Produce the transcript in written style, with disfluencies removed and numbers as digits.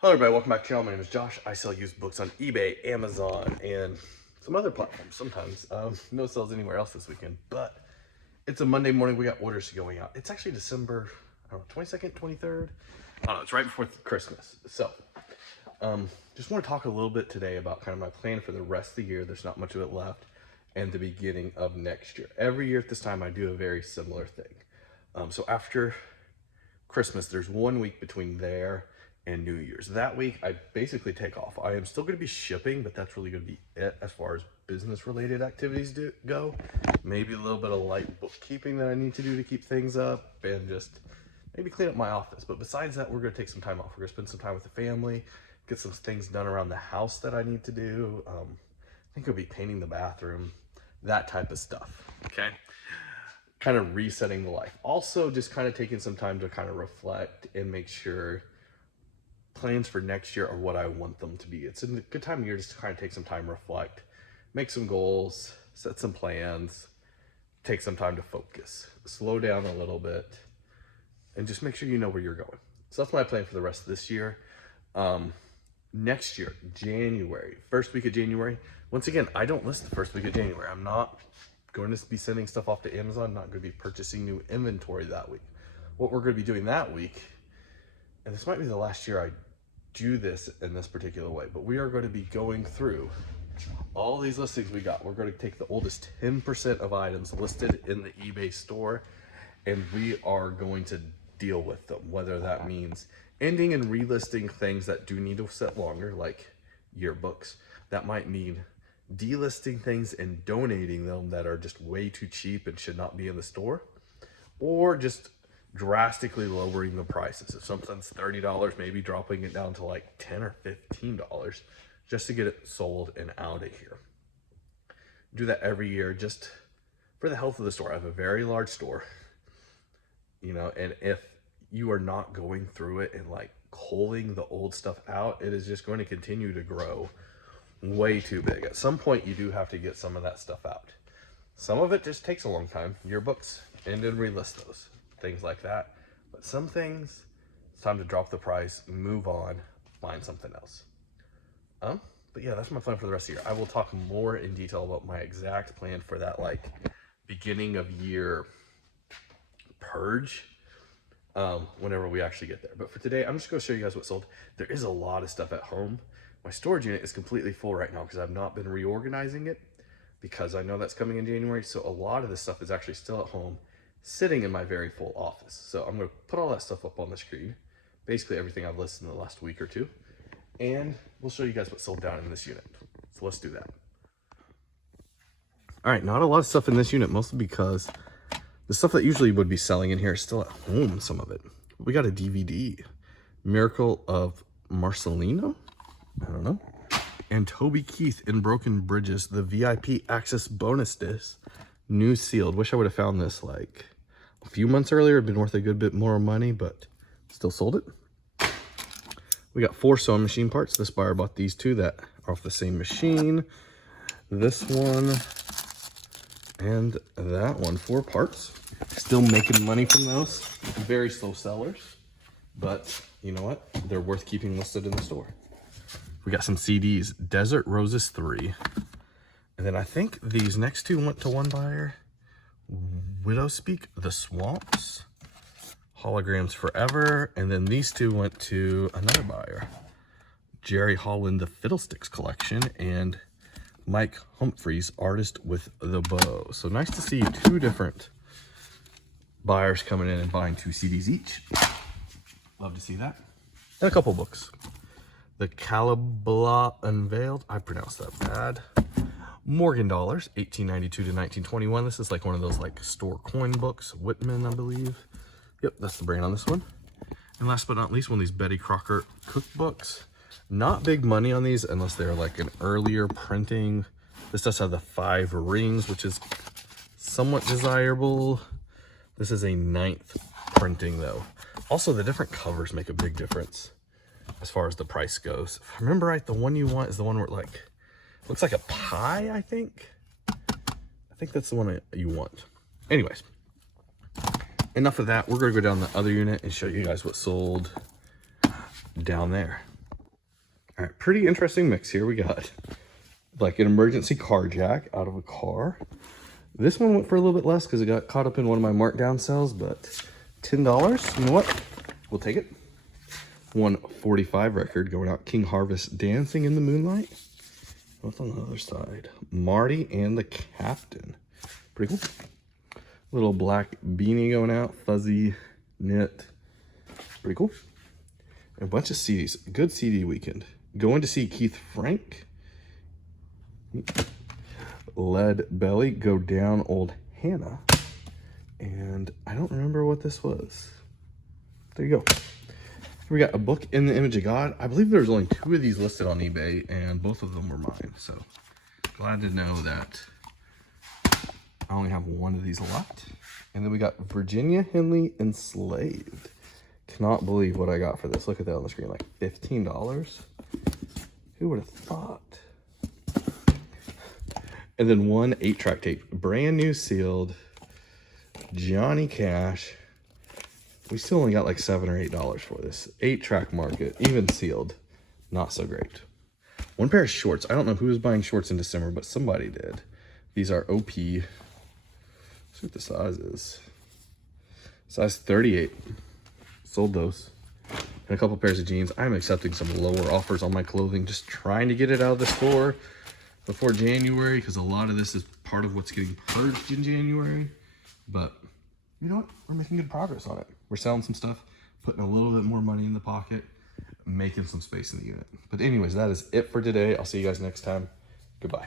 Hello everybody, welcome back to the channel. My name is Josh. I sell used books on eBay, Amazon, and some other platforms sometimes. No sales anywhere else this weekend, but it's a Monday morning. We got orders going out. It's actually December, I don't know, 22nd, 23rd. I don't know, it's right before Christmas. So, just want to talk a little bit today about kind of my plan for the rest of the year. There's not much of it left, and the beginning of next year. Every year at this time, I do a very similar thing. So after Christmas, there's 1 week between there and New Year's. That week, I basically take off. I am still going to be shipping, but that's really going to be it as far as business-related activities go. Maybe a little bit of light bookkeeping that I need to do to keep things up, and just maybe clean up my office. But besides that, we're going to take some time off. We're going to spend some time with the family, get some things done around the house that I need to do. I think it'll be painting the bathroom, that type of stuff. Okay. Kind of resetting the life. Also, just kind of taking some time to kind of reflect and make sure plans for next year are what I want them to be. It's a good time of year just to kind of take some time, reflect, make some goals, set some plans, take some time to focus, slow down a little bit, and just make sure you know where you're going. So that's my plan for the rest of this year. Next year, January, first week of January. Once again, I don't list the first week of January. I'm not going to be sending stuff off to Amazon, not going to be purchasing new inventory that week. What we're going to be doing that week, and this might be the last year I do this in this particular way, but we are going to be going through all these listings we got. We're going to take the oldest 10% of items listed in the eBay store, and we are going to deal with them, whether that means ending and relisting things that do need to sit longer, like yearbooks. That might mean delisting things and donating them that are just way too cheap and should not be in the store, or just drastically lowering the prices. If something's $30, maybe dropping it down to like $10 or $15 just to get it sold and out of here. Do that every year just for the health of the store. I have a very large store, you know, and if you are not going through it and like culling the old stuff out, it is just going to continue to grow way too big. At some point, you do have to get some of that stuff out. Some of it just takes a long time. Yearbooks, and then relist those, things like that. But some things, it's time to drop the price, move on, find something else. But yeah, that's my plan for the rest of the year. I will talk more in detail about my exact plan for that, like, beginning of year purge whenever we actually get there. But for today, I'm just going to show you guys what sold. There is a lot of stuff at home. My storage unit is completely full right now because I've not been reorganizing it, because I know that's coming in January. So a lot of this stuff is actually still at home, sitting in my very full office. So I'm going to put all that stuff up on the screen, basically everything I've listed in the last week or two, and we'll show you guys what sold down in this unit. So let's do that. All right, not a lot of stuff in this unit, mostly because the stuff that usually would be selling in here is still at home, some of it. We got a DVD, Miracle of Marcelino? I don't know. And Toby Keith in Broken Bridges, the VIP Access Bonus Disc, new sealed. Wish I would have found this like a few months earlier. It'd been worth a good bit more money, but still sold it. We got 4 sewing machine parts. This buyer bought these 2 that are off the same machine. This one and that one, 4 parts. Still making money from those. Very slow sellers, but you know what? They're worth keeping listed in the store. We got some CDs, Desert Roses 3. And then I think these next 2 went to one buyer. Widow Speak, The Swamps, Holograms Forever. And then these 2 went to another buyer, Jerry Holland, The Fiddlesticks Collection, and Mike Humphreys, Artist with the Bow. So nice to see 2 different buyers coming in and buying 2 CDs each. Love to see that. And a couple books. The Calibla Unveiled, I pronounced that bad. Morgan Dollars, 1892 to 1921. This is like one of those like store coin books. Whitman, I believe. Yep, that's the brand on this one. And last but not least, one of these Betty Crocker cookbooks. Not big money on these unless they're like an earlier printing. This does have the 5 rings, which is somewhat desirable. This is a 9th printing though. Also, the different covers make a big difference as far as the price goes. If I remember right, the one you want is the one where it like looks like a pie, I think. I think that's the one you want. Anyways, enough of that. We're gonna go down the other unit and show you guys what sold down there. All right, pretty interesting mix here. We got like an emergency car jack out of a car. This one went for a little bit less because it got caught up in one of my markdown sales, but $10. You know what? We'll take it. 145 record going out. King Harvest, Dancing in the Moonlight. What's on the other side? Marty and the Captain. Pretty cool. Little black beanie going out. Fuzzy knit. Pretty cool. And a bunch of CDs. Good CD weekend. Going to see Keith Frank. Lead Belly, Go Down Old Hannah. And I don't remember what this was. There you go. We got a book in the image of God. I believe there's only 2 of these listed on eBay, and both of them were mine. So glad to know that I only have 1 of these left. And then we got Virginia Henley Enslaved. Cannot believe what I got for this. Look at that on the screen, like $15. Who would have thought? And then 1 8-track tape, brand new sealed, Johnny Cash. We still only got like $7 or $8 for this. 8-track market, even sealed, not so great. 1 pair of shorts. I don't know who was buying shorts in December, but somebody did. These are OP. Let's see what the size is. Size 38. Sold those. And a couple pairs of jeans. I'm accepting some lower offers on my clothing, just trying to get it out of the store before January, because a lot of this is part of what's getting purged in January. But you know what? We're making good progress on it. We're selling some stuff, putting a little bit more money in the pocket, making some space in the unit. But anyways, that is it for today. I'll see you guys next time. Goodbye.